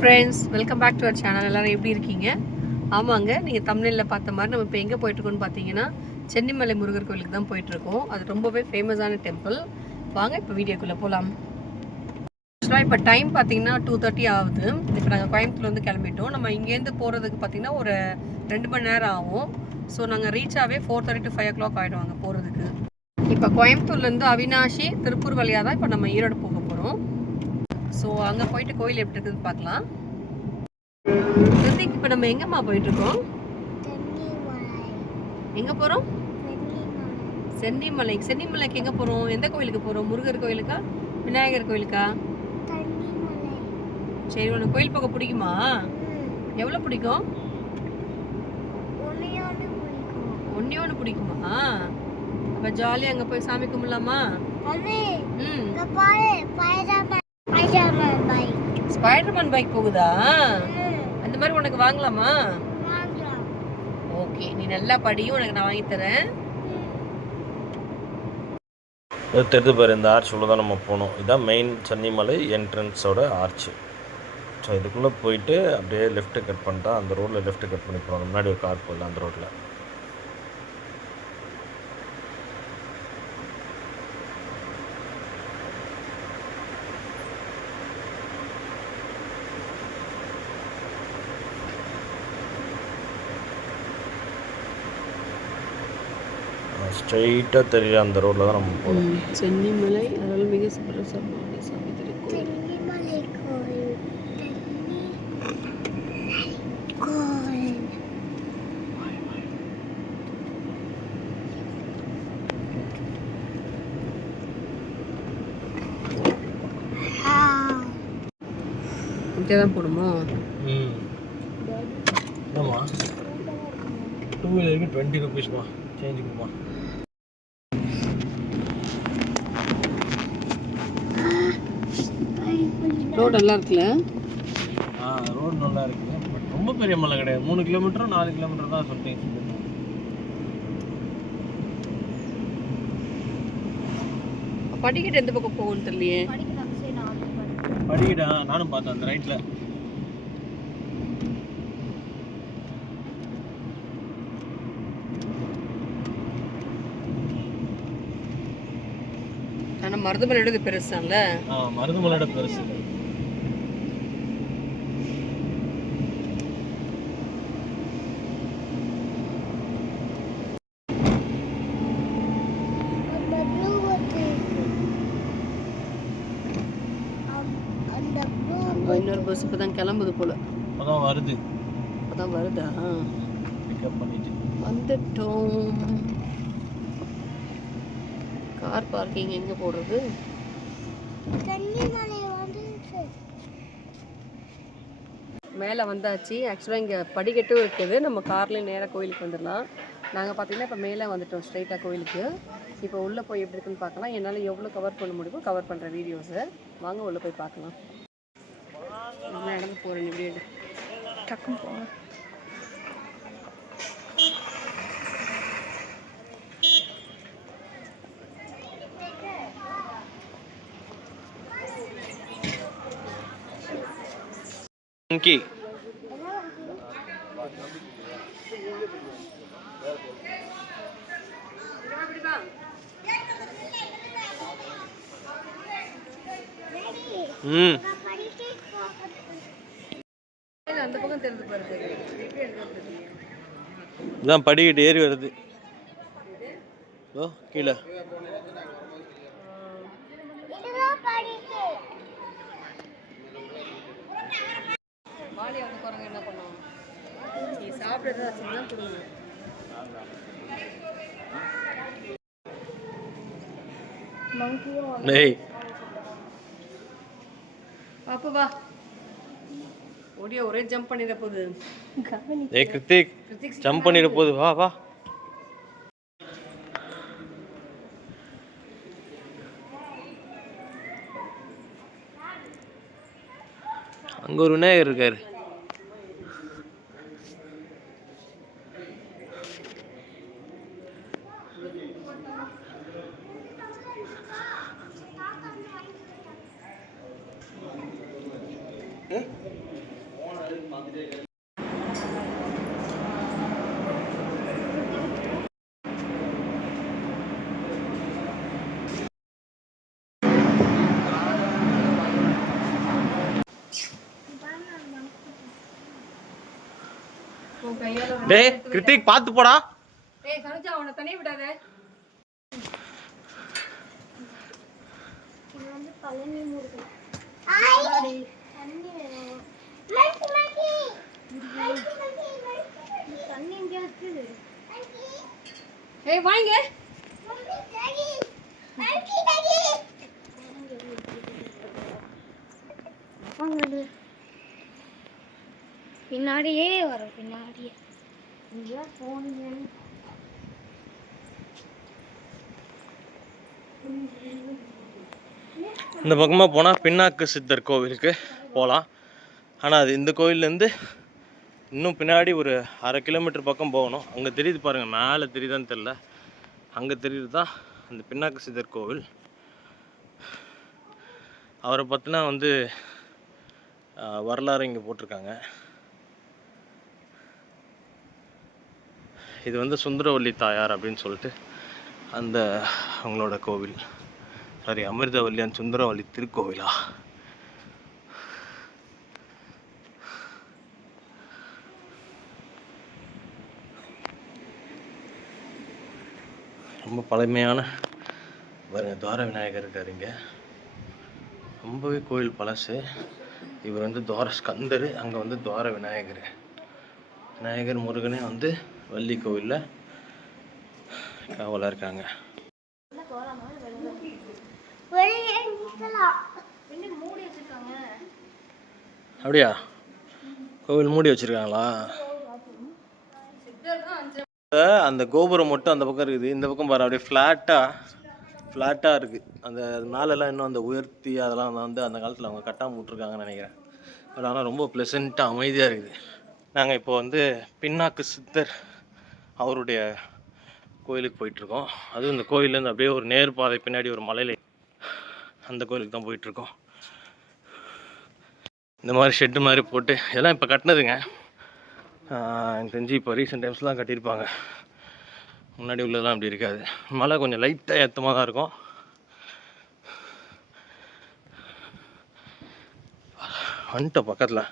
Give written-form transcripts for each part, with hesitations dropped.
Friends, welcome back to our channel. எல்லோரும் எப்படி இருக்கீங்க? ஆமாங்க, நீங்கள் தமிழில் பார்த்த மாதிரி நம்ம இப்போ எங்கே போயிட்டுருக்கோன்னு பார்த்தீங்கன்னா சென்னிமலை முருகர் கோயிலுக்கு தான் போயிட்டுருக்கோம். அது ரொம்பவே ஃபேமஸான டெம்பிள். வாங்க இப்போ வீடியோக்குள்ளே போகலாம். ஆக்சுவலாக இப்போ டைம் பார்த்தீங்கன்னா 2:30 ஆகுது. இப்போ நாங்கள் கோயம்புத்தூர்லேருந்து கிளம்பிட்டோம். நம்ம இங்கேருந்து போகிறதுக்கு பார்த்தீங்கன்னா ஒரு 2 மணி நேரம் ஆகும். ஸோ நாங்கள் ரீச் ஆகவே 4:30 to 5 o'clock ஆகிடுவாங்க போகிறதுக்கு. இப்போ கோயம்புத்தூர்லேருந்து அவினாஷி திருப்பூர் வழியாக தான் இப்போ நம்ம ஈரோடு போக போகிறோம். ஸோ அங்கே போயிட்டு கோயில் எப்படி இருக்குதுன்னு பார்க்கலாம். ரித்திக், இப்போ நம்ம எங்கம்மா போயிட்டுருக்கோம்? எங்கே போகிறோம்? சென்னிமலை. சென்னிமலைக்கு எங்கே போகிறோம்? எந்த கோயிலுக்கு போகிறோம்? முருகர் கோயிலுக்கா, விநாயகர் கோயிலுக்கா? சரி, உனக்கு கோயில் போக பிடிக்குமா? எவ்வளோ பிடிக்கும்? ஒன்னே ஒன்று பிடிக்குமா? அப்போ ஜாலியாக அங்கே போய் சாமி கும்பிடலாமா? ஸ்பைடர்மேன் பைக் போகுதா? அந்த மாதிரி உனக்கு வாங்கலாமா? ஓகே, நீ நல்லா படியும், உனக்கு நான் வாங்கி தரேன். தெரிஞ்சு பாரு, இந்த ஆர்ச் உள்ள தான் நம்ம போகணும். இதுதான் மெயின் சென்னிமலை என்ட்ரன்ஸோட ஆர்ச்சு. ஸோ இதுக்குள்ளே போயிட்டு அப்படியே லெஃப்ட்டு கட் பண்ணிட்டா அந்த ரோட்டில் லெஃப்ட்டு கட் பண்ணி போகணும். முன்னாடி ஒரு கார் போடல அந்த ரோட்டில். ஸ்ட்ரெயிட்டாக தெரியல அந்த ரோட்டில் தான் நம்ம போகணும். சென்னிமலை அருள்மிகு சுப்பிரமணிய சாமி திருக்கோயில். இப்படியே தான் போகணுமா? ஆமா, 2 வீலருக்கு 20 rupeesமா சேஞ்சுக்குமா. ரோடு நல்லா இருக்குல்ல? ரோடு நல்லா இருக்குது. பட் ரொம்ப பெரிய மலை கிடையாது. 3 கிலோமீட்டரோ 4 கிலோமீட்டர் தான் சம்திங். படிக்கட்டு எந்த பக்கம் போகும்னு தெரியலையே. படிக்கட்டா நானும் பார்த்தேன் அந்த ரைட்டில். ஆனால் மருதமலையோட பெருசான்ல? மருதமலையோட பெருசு. இன்னொரு பஸ் இப்போ தான் கிளம்புது போல. அப்போதான் வருது. அப்போதான் வருதா? பிக்கப் பண்ணிட்டு வந்துட்டோம். கார் பார்க்கிங் எங்கே போடுறது? மேலே வந்தாச்சு. ஆக்சுவலாக இங்கே படிக்கட்டும் இருக்குது. நம்ம கார்லேயும் நேராக கோயிலுக்கு வந்துடலாம். நாங்கள் பார்த்தீங்கன்னா இப்போ மேலே வந்துட்டோம் ஸ்ட்ரைட்டாக கோயிலுக்கு. இப்போ உள்ளே போய் எப்படி இருக்குன்னு பார்க்கலாம். என்னால் எவ்வளோ கவர் பண்ண முடியுமோ கவர் பண்ணுற வீடியோஸை வாங்க உள்ளே போய் பார்க்கலாம். நான் நடந்து போகிறேன். இப்படியே டக்குன்னு போகிறேன். இங்கி அந்த பக்கம் தெரிஞ்சு பாருங்க. இதான் படிக்கட்டு ஏறி வருது. ஓ கீழே வாலி வந்து குரங்கு என்ன பண்ணுவோம்? நீ சாப்பிட்றது தான் கொடுங்க. பாப்பு வா, ஓடியா ஒரே ஜம்ப் பண்ணிட போகுது. கிருத்திக் ஜம்ப் பண்ணிட போகுது. வா வா. அங்க ஒரு விநாயகர் இருக்காரு. டேய் கிருத்திக் பார்த்து போடா. ஏய் சனுஜா அவனை தனியா விடாத. இது வந்து பழனி முருகன். ஆடி தண்ணி வேணும். மச்சி மச்சி. தண்ணி எங்க இருக்கு? ஏய் வாங்க. வாங்க. பின்னாடியே வரும் பின்னாடியே. இங்க போங்க. இந்த பக்கமாக போனால் பின்னாக்கு சித்தர் கோவிலுக்கு போகலாம். ஆனால் அது இந்த கோவில்லேருந்து இன்னும் பின்னாடி ஒரு 1/2 கிலோமீட்டர் பக்கம் போகணும். அங்கே தெரியுது பாருங்கள், மேலே தெரியுதான்னு தெரில, அங்கே தெரியுது தான் அந்த பின்னாக்கு சித்தர் கோவில். அவரை பற்றினா வந்து வரலாறு இங்கே போட்டிருக்காங்க. இது வந்து சுந்தரவல்லி தாயார் அப்படின்னு சொல்லிட்டு அந்த அவங்களோட கோவில். சாரி, அமிர்தவல்லியான் சுந்தரவல்லி திருக்கோவிலா. ரொம்ப பழமையான துவார விநாயகர் இருக்கார் இங்கே. ரொம்பவே கோவில் பழசு. இவர் வந்து துவார ஸ்கந்தர், அங்கே வந்து துவார விநாயகர். விநாயகர் முருகனே வந்து வள்ளி கோவிலில் காவலாக இருக்காங்க. அப்படியா? கோவில் மூடி வச்சிருக்காங்களா? அந்த கோபுரம் மட்டும் அந்த பக்கம் இருக்குது, இந்த பக்கம் பாரு அப்படியே ஃப்ளாட்டாக இருக்குது. அந்த மேலெல்லாம் இன்னும் அந்த உயர்த்தி அதெல்லாம் வந்து அந்த காலத்தில் அவங்க கட்டாமல் விட்ருக்காங்கன்னு நினைக்கிறேன். பட் ஆனால் ரொம்ப ப்ளசண்ட்டாக அமைதியாக இருக்குது. நாங்கள் இப்போ வந்து பின்னாக்கு சித்தர் அவருடைய கோயிலுக்கு போயிட்டுருக்கோம். அதுவும் இந்த கோயிலேருந்து அப்படியே ஒரு நேர்பாதை பின்னாடி ஒரு மலையில் அந்த கோயிலுக்கு தான் போயிட்டுருக்கோம். இந்த மாதிரி ஷெட்டு மாதிரி போட்டு இதெல்லாம் இப்போ கட்டினதுங்க. எனக்கு தெரிஞ்சு இப்போ ரீசெண்ட் டைம்ஸ்லாம் கட்டியிருப்பாங்க. முன்னாடி உள்ளதெல்லாம் அப்படி இருக்காது. மலை கொஞ்சம் லைட்டாக ஏற்றமாக தான் இருக்கும். வந்துட்ட பக்கத்தில்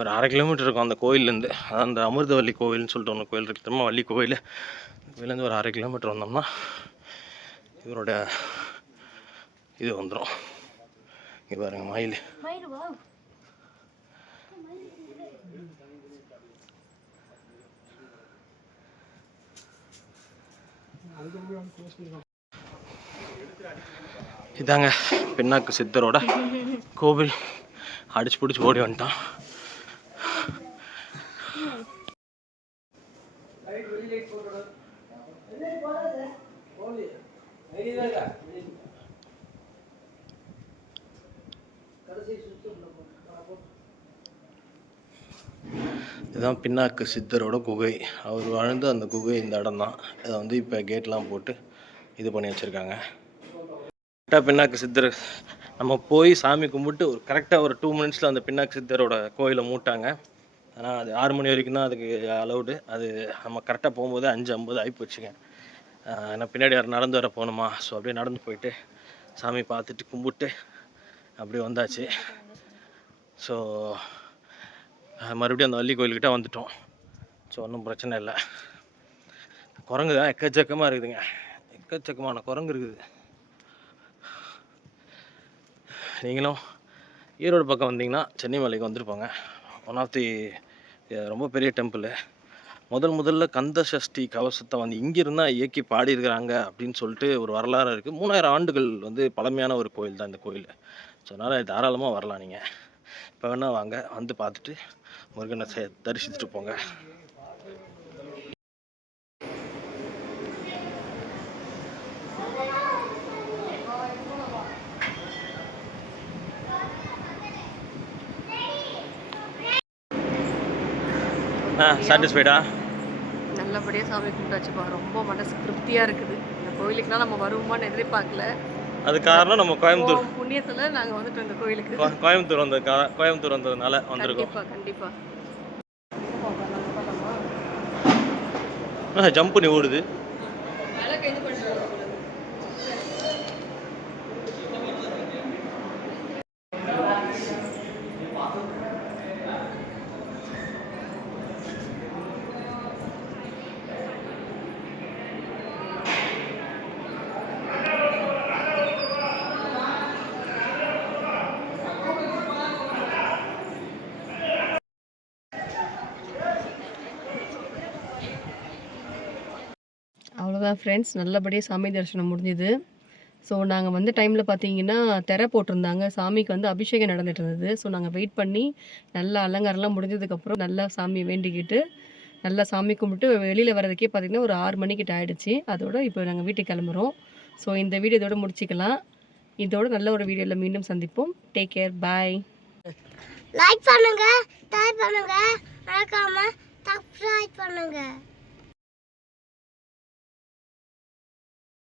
ஒரு 1/2 கிலோமீட்டர் இருக்கும் அந்த கோயிலேருந்து. அந்த அமிர்தவல்லி கோவில்னு சொல்லிட்டு ஒன்று கோயில் இருக்குது, திரும்ப வள்ளி கோவில். கோயிலேருந்து ஒரு 1/2 கிலோமீட்டர் வந்தோம்னா இவரோட இது வந்துடும். இங்கே பாருங்க மயில். இதாங்க பின்னாக்கு சித்தரோட கோவில். அடிச்சு பிடிச்சி ஓடி வந்துட்டான். இதுதான் பின்னாக்கு சித்தரோட குகை. அவர் வாழ்ந்த அந்த குகை இந்த இடம் தான். அதை வந்து இப்போ கேட்லாம் போட்டு இது பண்ணி வச்சுருக்காங்க. கரெக்டாக பின்னாக்கு சித்தர் நம்ம போய் சாமி கும்பிட்டு ஒரு கரெக்டாக ஒரு 2 மினிட்ஸில் அந்த பின்னாக்கு சித்தரோட கோயிலை மூட்டாங்க. ஆனால் அது 6 மணி வரைக்கும் தான் அதுக்கு அலௌடு. அது நம்ம கரெக்டாக போகும்போது 5:50 ஆகி போச்சுங்க. ஏன்னா பின்னாடி யாரும் நடந்து வர போகணுமா, ஸோ அப்படியே நடந்து போயிட்டு சாமி பார்த்துட்டு கும்பிட்டு அப்படியே வந்தாச்சு. ஸோ மறுபடியும் அந்த வள்ளி கோயில்கிட்ட வந்துட்டோம். ஸோ ஒன்றும் பிரச்சனை இல்லை. குரங்கு தான் எக்கச்சக்கமாக இருக்குதுங்க. எக்கச்சக்கமான குரங்கு இருக்குது. நீங்களும் ஈரோடு பக்கம் வந்தீங்கன்னா சென்னிமலைக்கு வந்துருப்பாங்க. ஒன் ஆஃப் தி ரொம்ப பெரிய டெம்பிள். முதல்ல கந்த சஷ்டி கவசத்தை வந்து இங்கிருந்தால் இயக்கி பாடியிருக்கிறாங்க அப்படின்னு சொல்லிட்டு ஒரு வரலாறு இருக்குது. 3000 ஆண்டுகள் வந்து பழமையான ஒரு கோயில் தான் இந்த கோயில். ஸோ அதனால் தாராளமாக வரலாம். நீங்கள் இப்போ வேணால் வாங்க, வந்து பார்த்துட்டு முருகனை தரிசிச்சுட்டு போங்க. சாட்டிஸ்ஃபைடா? நல்லபடியாக சாமி கும்பிட்டாச்சுப்பா. ரொம்ப மனசு திருப்தியாக இருக்குது. இந்த கோயிலுக்குலாம் நம்ம வருவோமான்னு எதிர்பார்க்கல. அது காரணம் நம்ம கோயம்புத்தூர் புண்ணியத்துல நாங்க வந்துட்டோம் இந்த கோயிலுக்கு. கோயம்புத்தூர் கோயம்புத்தூர் வந்ததுனால வந்திருக்கோம். கண்டிப்பா. ஜம்ப் பண்ணி ஓடுது. அவ்வளோதான் ஃப்ரெண்ட்ஸ், நல்லபடியாக சாமி தரிசனம் முடிஞ்சுது. ஸோ நாங்கள் வந்து டைமில் பார்த்தீங்கன்னா திரை போட்டிருந்தாங்க, சாமிக்கு வந்து அபிஷேகம் நடந்துட்டு இருந்தது. ஸோ நாங்கள் வெயிட் பண்ணி நல்லா அலங்காரம்லாம் முடிஞ்சதுக்கப்புறம் நல்லா சாமியை வேண்டிக்கிட்டு நல்லா சாமி கும்பிட்டு வெளியில் வர்றதுக்கே பார்த்திங்கன்னா ஒரு 6 மணிக்கிட்ட ஆகிடுச்சு. அதோட இப்போ நாங்கள் வீட்டுக்கு கிளம்புறோம். ஸோ இந்த வீடியோ இதோட முடிச்சிக்கலாம். இதோட நல்ல ஒரு வீடியோவில் மீண்டும் சந்திப்போம். டேக் கேர், பாய். லைக் பண்ணுங்க, ஷேர் பண்ணுங்க, மறக்காம சப்ஸ்கிரைப் பண்ணுங்க.